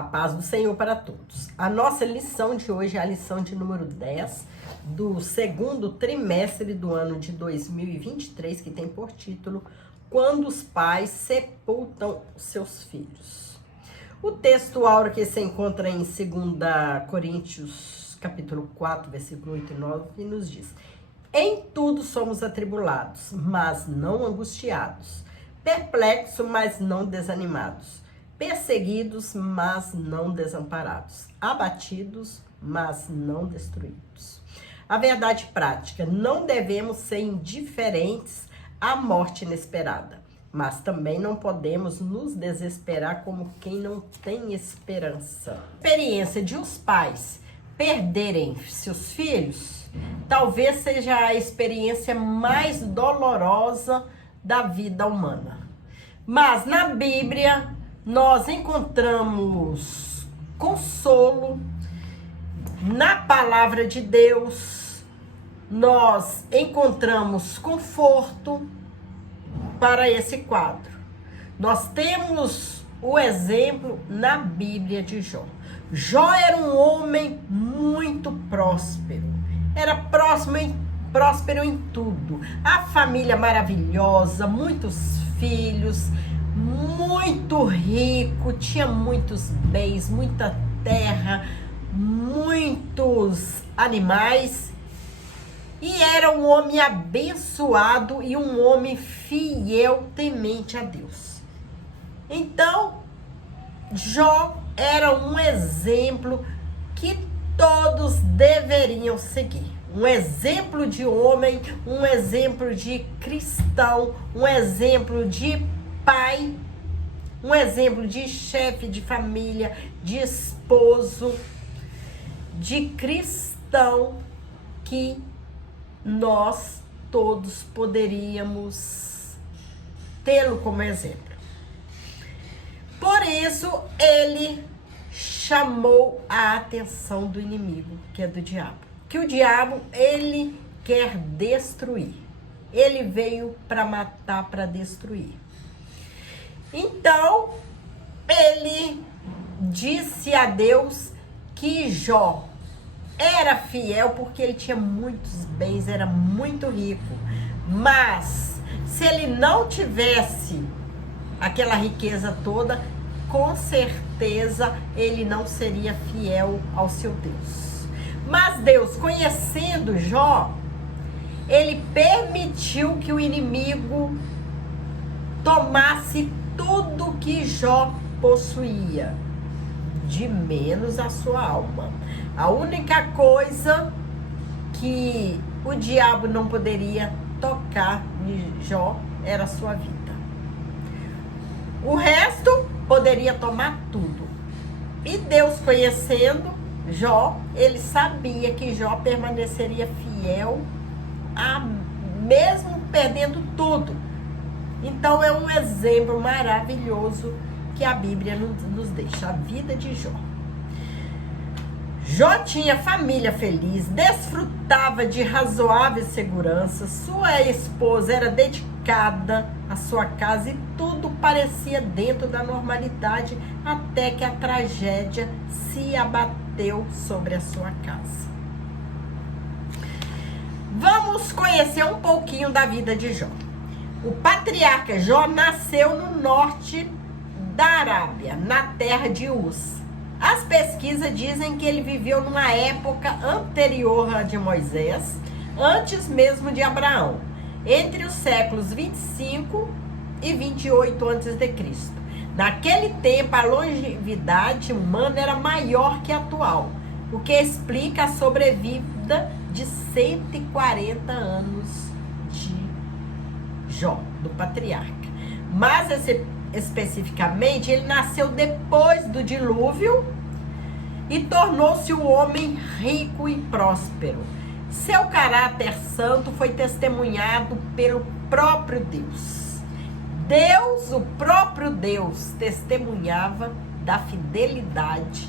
A paz do Senhor para todos. A nossa lição de hoje é a lição de número 10 do segundo trimestre do ano de 2023, que tem por título Quando os pais sepultam seus filhos. O texto áureo que se encontra em 2 Coríntios, capítulo 4, versículo 8 e 9, nos diz: Em tudo somos atribulados, mas não angustiados, perplexos, mas não desanimados, perseguidos, mas não desamparados, abatidos, mas não destruídos. A verdade prática: não devemos ser indiferentes à morte inesperada, mas também não podemos nos desesperar como quem não tem esperança. A experiência de os pais perderem seus filhos talvez seja a experiência mais dolorosa da vida humana. Mas na Bíblia nós encontramos consolo, na palavra de Deus nós encontramos conforto para esse quadro. Nós temos o exemplo na Bíblia de Jó. Jó era um homem muito próspero, era próspero em tudo, a família maravilhosa, muitos filhos, muito rico, tinha muitos bens, muita terra, muitos animais, e era um homem abençoado e um homem fiel, temente a Deus. Então, Jó era um exemplo que todos deveriam seguir. Um exemplo de homem, um exemplo de cristão, um exemplo de pai, um exemplo de chefe de família, de esposo, de cristão, que nós todos poderíamos tê-lo como exemplo. Por isso, ele chamou a atenção do inimigo, que é do diabo. Que o diabo, ele quer destruir. Ele veio para matar, para destruir. Então, ele disse a Deus que Jó era fiel porque ele tinha muitos bens, era muito rico. Mas, se ele não tivesse aquela riqueza toda, com certeza ele não seria fiel ao seu Deus. Mas Deus, conhecendo Jó, ele permitiu que o inimigo tomasse tudo que Jó possuía, de menos a sua alma. A única coisa que o diabo não poderia tocar de Jó era a sua vida. O resto poderia tomar tudo. E Deus, conhecendo Jó, ele sabia que Jó permaneceria fiel, mesmo perdendo tudo. Então é um exemplo maravilhoso que a Bíblia nos deixa, a vida de Jó. Jó tinha família feliz, desfrutava de razoável segurança, sua esposa era dedicada à sua casa e tudo parecia dentro da normalidade, até que a tragédia se abateu sobre a sua casa. Vamos conhecer um pouquinho da vida de Jó. O patriarca Jó nasceu no norte da Arábia, na terra de Uz. As pesquisas dizem que ele viveu numa época anterior à de Moisés, antes mesmo de Abraão, entre os séculos 25 e 28 a.C. Naquele tempo, a longevidade humana era maior que a atual, o que explica a sobrevida de 140 anos de Jó, do patriarca. Mas especificamente, ele nasceu depois do dilúvio e tornou-se um homem rico e próspero. Seu caráter santo foi testemunhado pelo próprio Deus. O próprio Deus, testemunhava da fidelidade,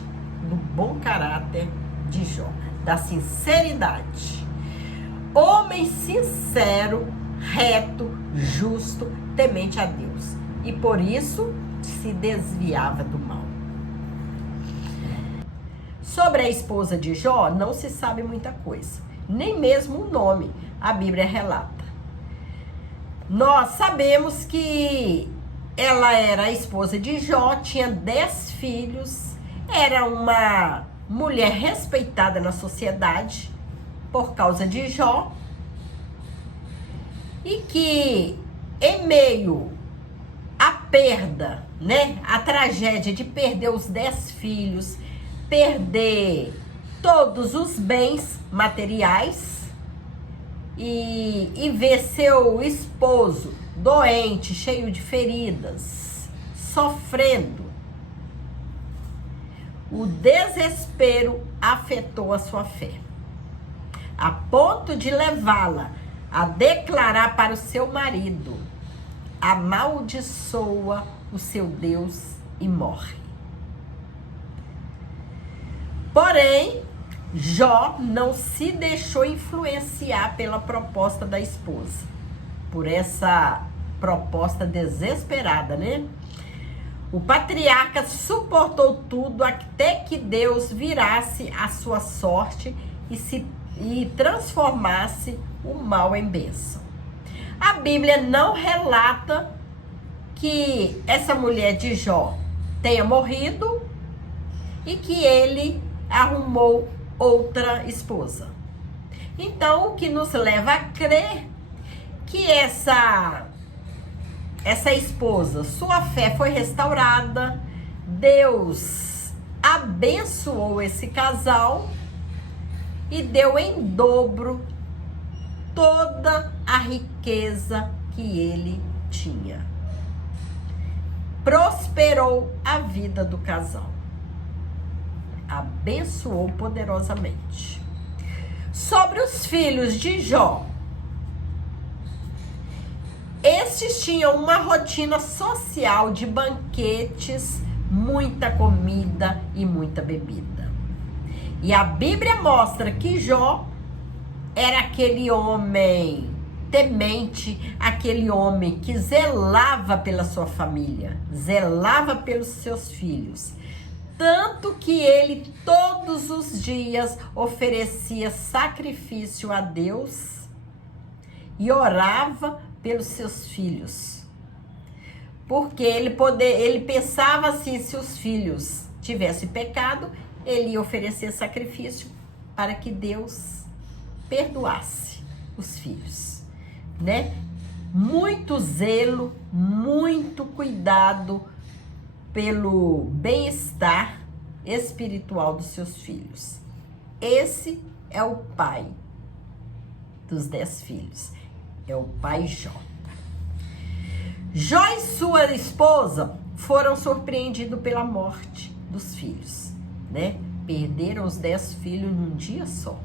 do bom caráter de Jó, da sinceridade. Homem sincero, reto, justo, temente a Deus. E por isso se desviava do mal. Sobre a esposa de Jó, não se sabe muita coisa, nem mesmo o nome a Bíblia relata. Nós sabemos que ela era a esposa de Jó, tinha 10 filhos, era uma mulher respeitada na sociedade por causa de Jó, e que em meio à perda, né, a tragédia de perder os 10 filhos, perder todos os bens materiais e ver seu esposo doente, cheio de feridas, sofrendo, o desespero afetou a sua fé, a ponto de levá-la a declarar para o seu marido: amaldiçoa o seu Deus e morre. Porém, Jó não se deixou influenciar pela proposta da esposa, por essa proposta desesperada, né? O patriarca suportou tudo até que Deus virasse a sua sorte e transformasse o mal em bênção. A Bíblia não relata que essa mulher de Jó tenha morrido e que ele arrumou outra esposa. Então, o que nos leva a crer que essa esposa, sua fé foi restaurada, Deus abençoou esse casal e deu em dobro toda a riqueza que ele tinha. Prosperou a vida do casal. Abençoou poderosamente. Sobre os filhos de Jó, estes tinham uma rotina social de banquetes, muita comida e muita bebida. E a Bíblia mostra que Jó era aquele homem temente, aquele homem que zelava pela sua família, zelava pelos seus filhos. Tanto que ele todos os dias oferecia sacrifício a Deus e orava pelos seus filhos. Porque ele pensava assim, se os filhos tivessem pecado, ele ia oferecer sacrifício para que Deus perdoasse os filhos, né? Muito zelo, muito cuidado pelo bem-estar espiritual dos seus filhos. Esse é o pai dos 10 filhos, é o pai Jó. Jó e sua esposa foram surpreendidos pela morte dos filhos, né? Perderam os 10 filhos num dia só.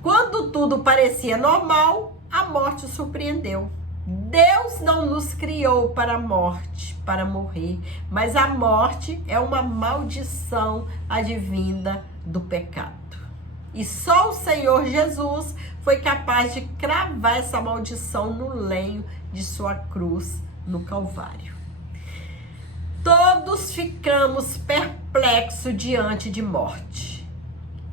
Quando tudo parecia normal, a morte o surpreendeu. Deus não nos criou para a morte, para morrer, mas a morte é uma maldição advinda do pecado. E só o Senhor Jesus foi capaz de cravar essa maldição no lenho de sua cruz no Calvário. Todos ficamos perplexos diante de morte,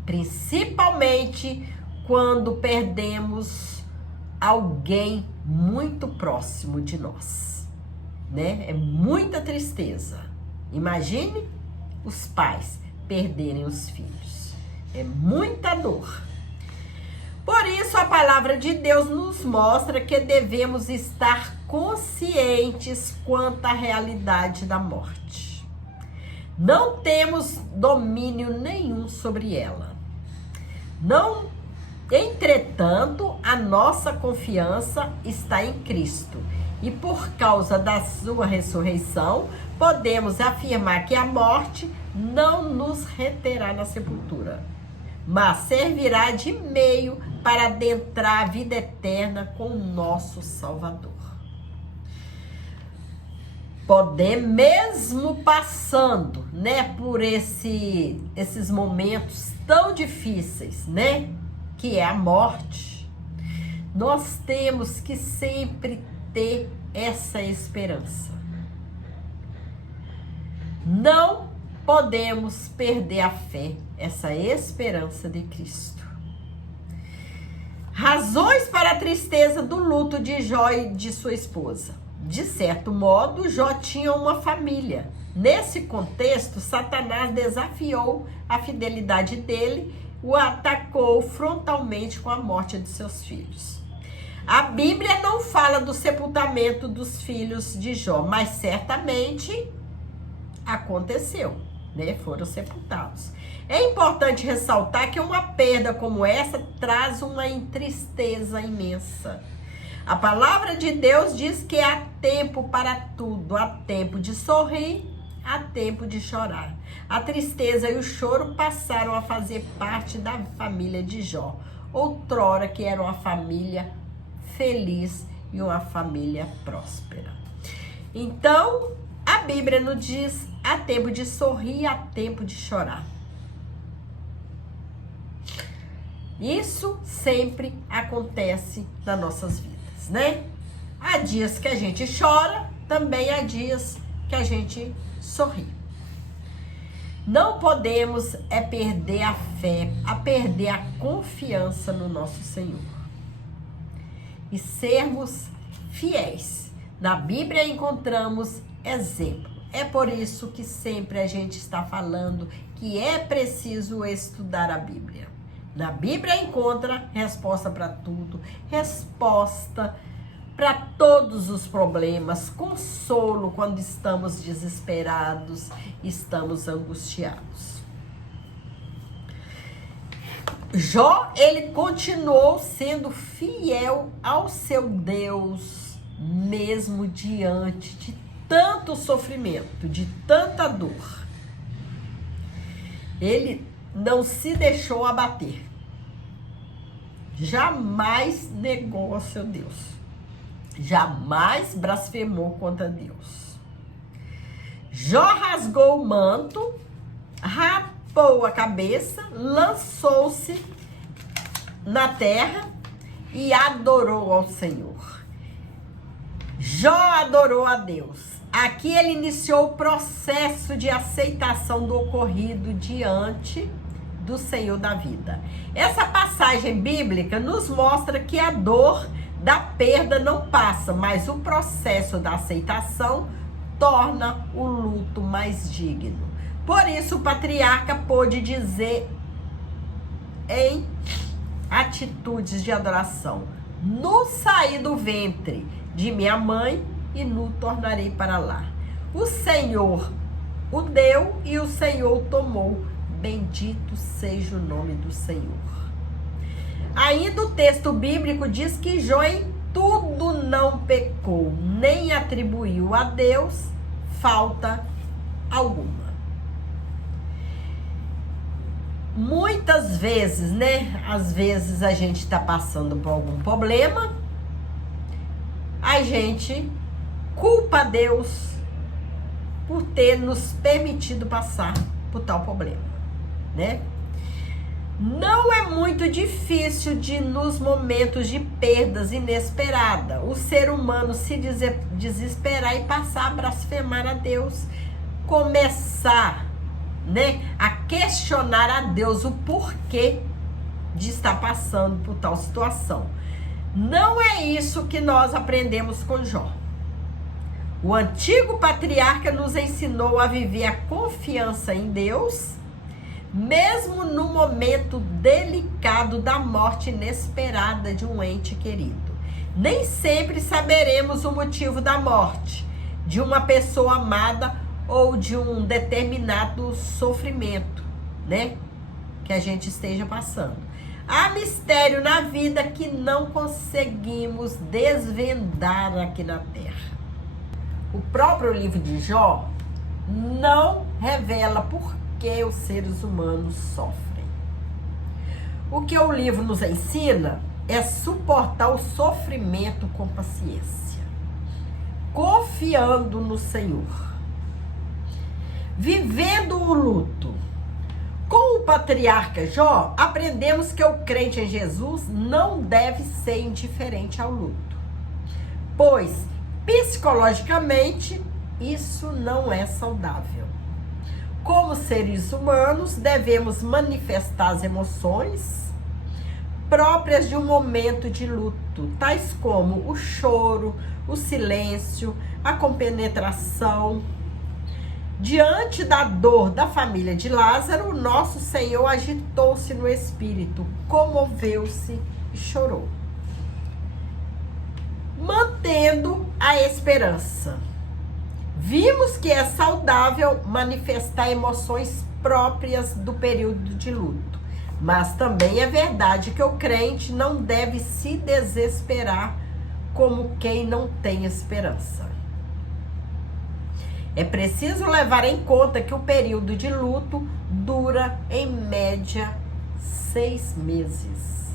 principalmente quando perdemos alguém muito próximo de nós, né? É muita tristeza. Imagine os pais perderem os filhos. É muita dor. Por isso, a palavra de Deus nos mostra que devemos estar conscientes quanto à realidade da morte. Não temos domínio nenhum sobre ela. Entretanto, a nossa confiança está em Cristo. E por causa da sua ressurreição, podemos afirmar que a morte não nos reterá na sepultura, mas servirá de meio para adentrar a vida eterna com o nosso Salvador. Podemos, mesmo passando, né, por esses momentos tão difíceis, né, que é a morte, nós temos que sempre ter essa esperança. Não podemos perder a fé, essa esperança de Cristo. Razões para a tristeza do luto de Jó e de sua esposa. De certo modo, Jó tinha uma família. Nesse contexto, Satanás desafiou a fidelidade dele, o atacou frontalmente com a morte de seus filhos. A Bíblia não fala do sepultamento dos filhos de Jó, mas certamente aconteceu, né? Foram sepultados. É importante ressaltar que uma perda como essa traz uma tristeza imensa. A palavra de Deus diz que há tempo para tudo, há tempo de sorrir, há tempo de chorar. A tristeza e o choro passaram a fazer parte da família de Jó, outrora que era uma família feliz e uma família próspera. Então, a Bíblia nos diz: há tempo de sorrir, há tempo de chorar. Isso sempre acontece nas nossas vidas, né? Há dias que a gente chora, também há dias que a gente sorri. Não podemos perder a fé, perder a confiança no nosso Senhor. E sermos fiéis. Na Bíblia encontramos exemplo. É por isso que sempre a gente está falando que é preciso estudar a Bíblia. Na Bíblia encontra resposta para tudo, resposta para todos os problemas, consolo quando estamos desesperados, estamos angustiados. Jó, ele continuou sendo fiel ao seu Deus, mesmo diante de tanto sofrimento, de tanta dor. Ele não se deixou abater. Jamais negou ao seu Deus. Jamais blasfemou contra Deus. Jó rasgou o manto, rapou a cabeça, lançou-se na terra e adorou ao Senhor. Jó adorou a Deus. Aqui ele iniciou o processo de aceitação do ocorrido diante do Senhor da vida. Essa passagem bíblica nos mostra que a dor da perda não passa, mas o processo da aceitação torna o luto mais digno. Por isso o patriarca pôde dizer em atitudes de adoração: nu saí do ventre de minha mãe e nu tornarei para lá. O Senhor o deu e o Senhor o tomou. Bendito seja o nome do Senhor. Ainda o texto bíblico diz que Jó em tudo não pecou, nem atribuiu a Deus falta alguma. Muitas vezes, né? Às vezes a gente está passando por algum problema, a gente culpa a Deus por ter nos permitido passar por tal problema, né? Não é muito difícil de, nos momentos de perdas inesperadas, o ser humano se desesperar e passar a blasfemar a Deus, começar, né, a questionar a Deus o porquê de estar passando por tal situação. Não é isso que nós aprendemos com Jó. O antigo patriarca nos ensinou a viver a confiança em Deus, mesmo no momento delicado da morte inesperada de um ente querido. Nem sempre saberemos o motivo da morte de uma pessoa amada ou de um determinado sofrimento, né, que a gente esteja passando. Há mistério na vida que não conseguimos desvendar aqui na Terra. O próprio livro de Jó não revela por que os seres humanos sofrem. O que o livro nos ensina é suportar o sofrimento com paciência, confiando no Senhor, vivendo o luto. Com o patriarca Jó, aprendemos que o crente em Jesus não deve ser indiferente ao luto, pois psicologicamente isso não é saudável. Como seres humanos, devemos manifestar as emoções próprias de um momento de luto, tais como o choro, o silêncio, a compenetração. Diante da dor da família de Lázaro, nosso Senhor agitou-se no espírito, comoveu-se e chorou, mantendo a esperança. Vimos que é saudável manifestar emoções próprias do período de luto, mas também é verdade que o crente não deve se desesperar como quem não tem esperança. É preciso levar em conta que o período de luto dura, em média, 6 meses.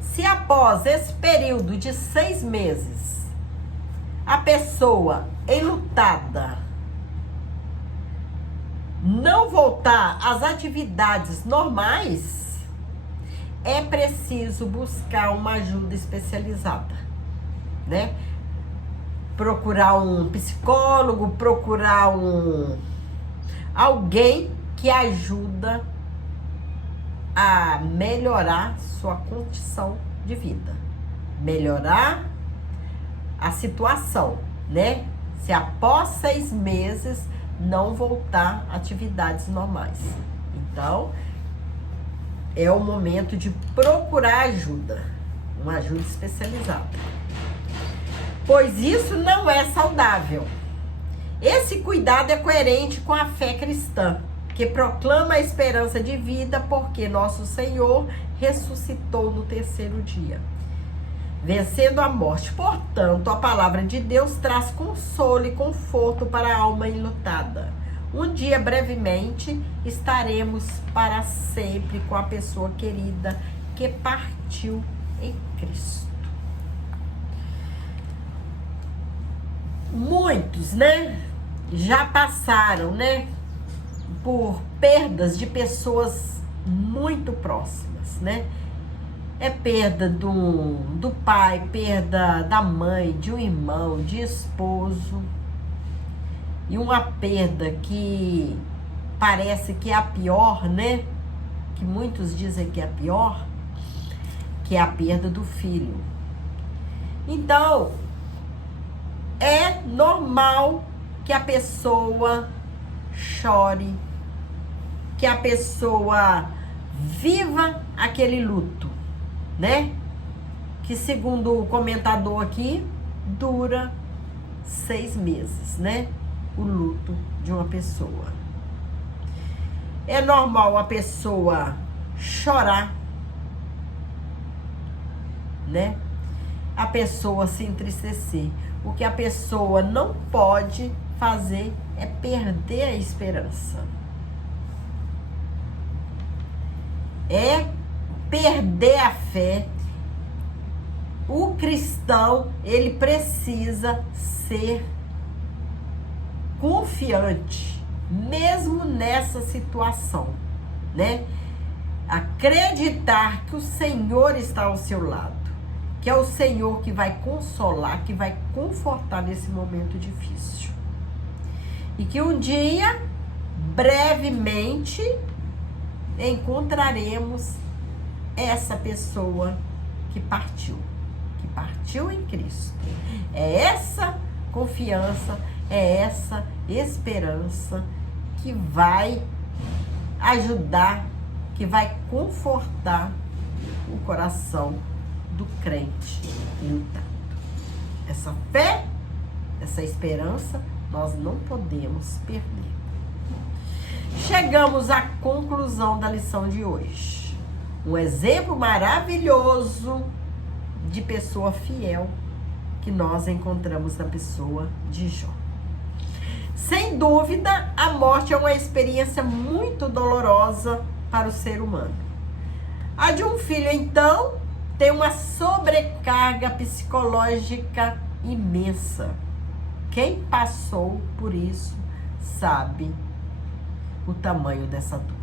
Se após esse período de 6 meses, a pessoa enlutada não voltar às atividades normais, é preciso buscar uma ajuda especializada, né? Procurar um psicólogo, procurar alguém que ajuda a melhorar sua condição de vida, melhorar a situação, né? Se após 6 meses não voltar a atividades normais. Então, é o momento de procurar ajuda, uma ajuda especializada. Pois isso não é saudável. Esse cuidado é coerente com a fé cristã, que proclama a esperança de vida, porque nosso Senhor ressuscitou no 3º dia, vencendo a morte. Portanto, a palavra de Deus traz consolo e conforto para a alma enlutada. Um dia, brevemente, estaremos para sempre com a pessoa querida que partiu em Cristo. Muitos, né, já passaram, né, por perdas de pessoas muito próximas, né? É perda do pai, perda da mãe, de um irmão, de esposo. E uma perda que parece que é a pior, né? Que muitos dizem que é a pior, que é a perda do filho. Então, é normal que a pessoa chore, que a pessoa viva aquele luto, né? Que, segundo o comentador aqui, dura 6 meses, né? O luto de uma pessoa. É normal a pessoa chorar, né? A pessoa se entristecer. O que a pessoa não pode fazer é perder a esperança. É perder a fé. O cristão, ele precisa ser confiante, mesmo nessa situação, né? Acreditar que o Senhor está ao seu lado, que é o Senhor que vai consolar, que vai confortar nesse momento difícil. E que um dia, brevemente, encontraremos essa pessoa que partiu em Cristo. É essa confiança, é essa esperança que vai ajudar, que vai confortar o coração do crente lutado. Essa fé, essa esperança, nós não podemos perder. Chegamos à conclusão da lição de hoje. Um exemplo maravilhoso de pessoa fiel que nós encontramos na pessoa de Jó. Sem dúvida, a morte é uma experiência muito dolorosa para o ser humano. A de um filho, então, tem uma sobrecarga psicológica imensa. Quem passou por isso sabe o tamanho dessa dor.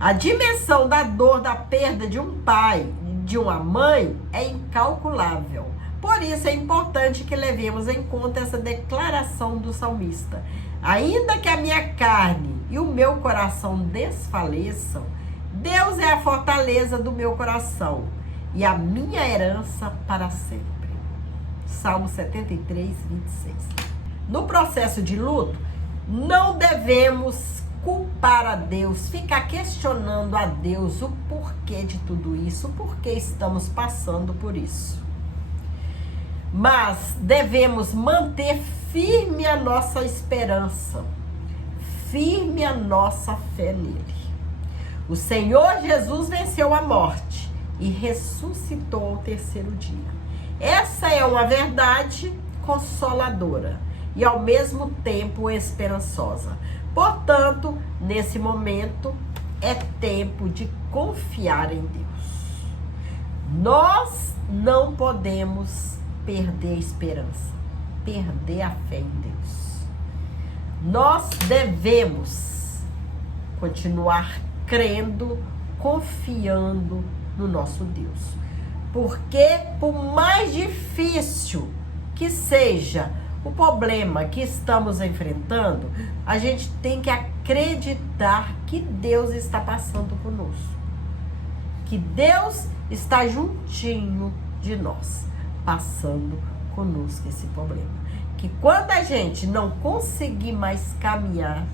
A dimensão da dor da perda de um pai, de uma mãe, é incalculável. Por isso é importante que levemos em conta essa declaração do salmista. Ainda que a minha carne e o meu coração desfaleçam, Deus é a fortaleza do meu coração e a minha herança para sempre. Salmo 73, 26. No processo de luto, não devemos culpar a Deus, ficar questionando a Deus o porquê de tudo isso, o porquê estamos passando por isso. Mas devemos manter firme a nossa esperança, firme a nossa fé nele. O Senhor Jesus venceu a morte e ressuscitou ao terceiro dia. Essa é uma verdade consoladora e ao mesmo tempo esperançosa. Portanto, nesse momento é tempo de confiar em Deus. Nós não podemos perder a esperança, perder a fé em Deus. Nós devemos continuar crendo, confiando no nosso Deus. Porque por mais difícil que seja o problema que estamos enfrentando, a gente tem que acreditar que Deus está passando conosco. Que Deus está juntinho de nós, passando conosco esse problema. Que quando a gente não conseguir mais caminhar,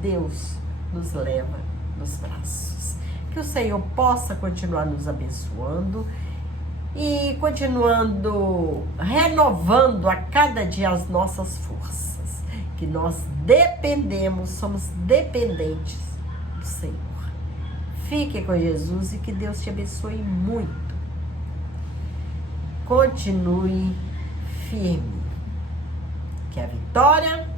Deus nos leva nos braços. Que o Senhor possa continuar nos abençoando e continuando renovando a cada dia as nossas forças, que nós somos dependentes do Senhor. Fique com Jesus e que Deus te abençoe muito. Continue firme, que a vitória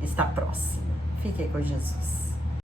está próxima. Fique com Jesus.